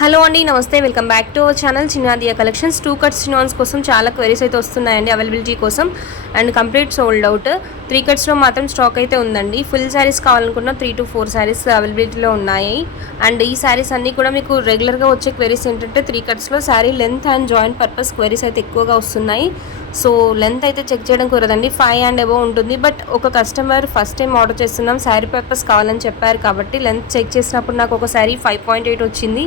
Hello అండి, నమస్తే. Welcome back to our channel Chinnadiya collections. 2 cuts chinons కోసం చాలా క్వైరీస్ అయితే వస్తున్నాయండి అవైలబిలిటీ కోసం. And complete sold out. 3 కట్స్లో మాత్రం స్టాక్ అయితే ఉందండి. ఫుల్ శారీస్ కావాలనుకున్న 3 to 4 శారీస్ అవైలబిలిటీలో ఉన్నాయి. అండ్ ఈ శారీస్ అన్నీ కూడా మీకు రెగ్యులర్గా వచ్చే క్వైరీస్ ఏంటంటే 3 కట్స్లో sari length and joint purpose queries అయితే ఎక్కువగా వస్తున్నాయి. సో లెంత్ అయితే చెక్ చేయడం కుదరదండి, 5 and above ఉంటుంది. బట్ ఒక కస్టమర్ ఫస్ట్ టైం ఆర్డర్ చేస్తున్నాం, శారీ పర్పస్ కావాలని చెప్పారు కాబట్టి లెంత్ చెక్ చేసినప్పుడు నాకు ఒక శారీ 5.8 వచ్చింది.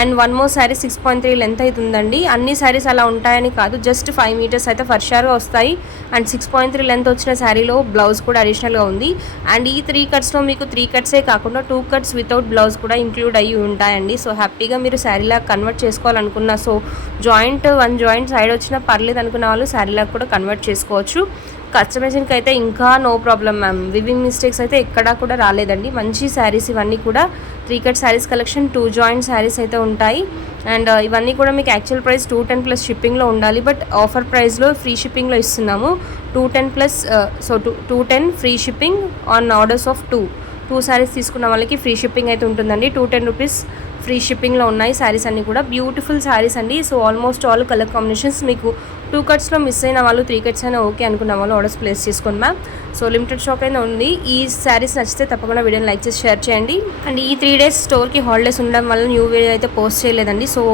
And one more sari 6.3 length అవుతుందండి. అన్ని శారీస్ అలా ఉంటాయని కాదు, జస్ట్ 5 meters అయితే ఫర్ షూర్గా వస్తాయి. అండ్ 6.3 లెంత్ వచ్చిన శారీలో బ్లౌజ్ కూడా అడిషనల్గా ఉంది. అండ్ ఈ 3 కట్స్లో మీకు 3 కట్సే కాకుండా 2 కట్స్ వితౌట్ బ్లౌజ్ కూడా ఇంక్లూడ్ అయ్యి ఉంటాయండి. సో హ్యాపీగా మీరు శారీలా కన్వర్ట్ చేసుకోవాలనుకున్నా, సో జాయింట్ 1 జాయింట్ సైడ్ వచ్చినా పర్లేదు అనుకున్న వాళ్ళు శారీలా కూడా కన్వర్ట్ చేసుకోవచ్చు. కస్టమైజింగ్కి అయితే ఇంకా no problem ma'am. Weaving mistakes అయితే ఎక్కడా కూడా రాలేదండి. మంచి శారీస్ ఇవన్నీ కూడా 3 cut saris collection, 2 joint saris అయితే ఉంటాయి. అండ్ ఇవన్నీ కూడా మీకు యాక్చువల్ ప్రైస్ 210 ప్లస్ షిప్పింగ్లో ఉండాలి. బట్ ఆఫర్ ప్రైస్లో ఫ్రీ షిప్పింగ్లో ఇస్తున్నాము. 210 plus 210 free shipping on orders of 2 saris తీసుకున్న వాళ్ళకి ఫ్రీ షిప్పింగ్ అయితే ఉంటుందండి. 210 రూపీస్ ఫ్రీ షిప్పింగ్లో ఉన్నాయి శారీస్ అన్నీ కూడా. బ్యూటిఫుల్ శారీస్ అండి. So almost all colour combinations మీకు 2 కట్స్లో మిస్ అయిన వాళ్ళు 3 కట్స్ అయినా ఓకే అనుకున్న వాళ్ళు ఆర్డర్స్ ప్లేస్ చేసుకోండి మ్యామ్. సో లిమిటెడ్ స్టాక్ అయితే ఉంది. ఈ శారీస్ నచ్చితే తప్పకుండా వీడియోని లైక్ చేసి షేర్ చేయండి. అండ్ ఈ 3 days స్టోర్కి హాలిడేస్ ఉండడం వల్ల న్యూ వీడియో అయితే పోస్ట్ చేయలేదండి. So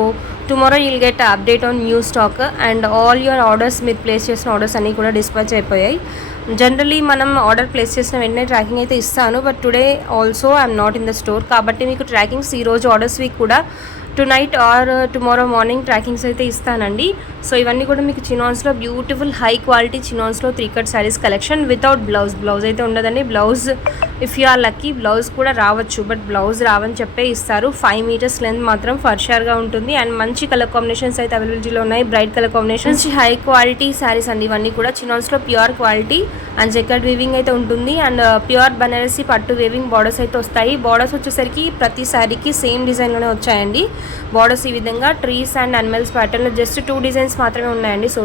tomorrow you'll get update on new stock. And all your orders మీరు ప్లేస్ చేసిన ఆర్డర్స్ అన్నీ కూడా డిస్పాచ్ అయిపోయాయి. జనరలీ మనం ఆర్డర్ ప్లేస్ చేసిన వెంటనే ట్రాకింగ్ అయితే ఇస్తాను. But today also I'm not in the store కాబట్టి మీకు ట్రాకింగ్స్ ఈరోజు ఆర్డర్స్ వీక్ కూడా tonight or tomorrow morning trackings అయితే ఇస్తానండి. సో ఇవన్నీ కూడా మీకు చినాన్స్లో బ్యూటిఫుల్ హై క్వాలిటీ చినాన్స్లో 3 cut saris collection without blouse అయితే ఉండదండి. Blouse if you are lucky blouse కూడా రావచ్చు, బట్ బ్లౌజ్ రావని చెప్పే ఇస్తారు. 5 meters లెంత్ మాత్రం ఫర్ షూర్గా ఉంటుంది. అండ్ మంచి కలర్ కాంబినేషన్స్ అయితే అవైలబిలిటీలో ఉన్నాయి. Bright colour combinations, high quality saris అండి ఇవన్నీ కూడా. చినాన్స్లో ప్యూర్ క్వాలిటీ అండ్ జెకర్డ్ వీవింగ్ అయితే ఉంటుంది. అండ్ ప్యూర్ బనారసి పట్టు వేవింగ్ బార్డర్స్ అయితే వస్తాయి. బార్డర్స్ వచ్చేసరికి ప్రతి శారీకి సేమ్ డిజైన్లోనే వచ్చాయండి. బార్డర్స్ ఈ విధంగా ట్రీస్ అండ్ అనిమల్స్ ప్యాటర్న్లో జస్ట్ 2 డిజైన్స్ మాత్రమే ఉన్నాయండి. So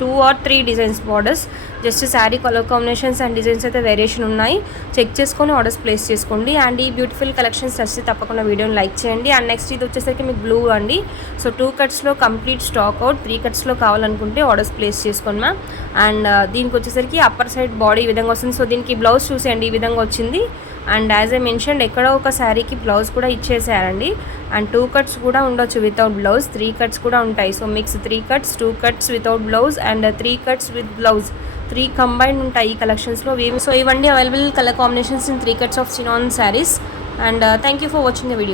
2 or 3 designs borders, just sari colour combinations and designs అయితే వేరియేషన్ ఉన్నాయి. చెక్ చేసుకొని ఆర్డర్స్ ప్లేస్ చేసుకోండి. అండ్ ఈ బ్యూటిఫుల్ కలెక్షన్స్ వస్తే తప్పకుండా వీడియోని లైక్ చేయండి. అండ్ నెక్స్ట్ ఇది వచ్చేసరికి మీకు బ్లూ అండి. సో 2 కట్స్లో కంప్లీట్ స్టాక్ అవుట్. 3 కట్స్లో కావాలనుకుంటే ఆర్డర్స్ ప్లేస్ చేసుకోండి మ్యామ్. అండ్ దీనికి వచ్చేసరికి అప్పర్ సైడ్ బాడీ ఈ విధంగా వస్తుంది. సో దీనికి బ్లౌజ్ చూసేయండి ఈ విధంగా వచ్చింది. అండ్ యాజ్ ఐ మెన్షన్ ఎక్కడో ఒక శారీకి బ్లౌజ్ కూడా ఇచ్చేసారండి. అండ్ 2 కట్స్ కూడా ఉండొచ్చు వితౌట్ బ్లౌజ్, 3 కట్స్ కూడా ఉంటాయి. So mix 3 cuts, 2 cuts without blouse and 3 cuts with blouse, 3 combined ఉంటాయి ఈ కలెక్షన్స్లో. సో ఇవన్నీ available colour combinations in 3 cuts off chinon saris. And thank you for watching the video.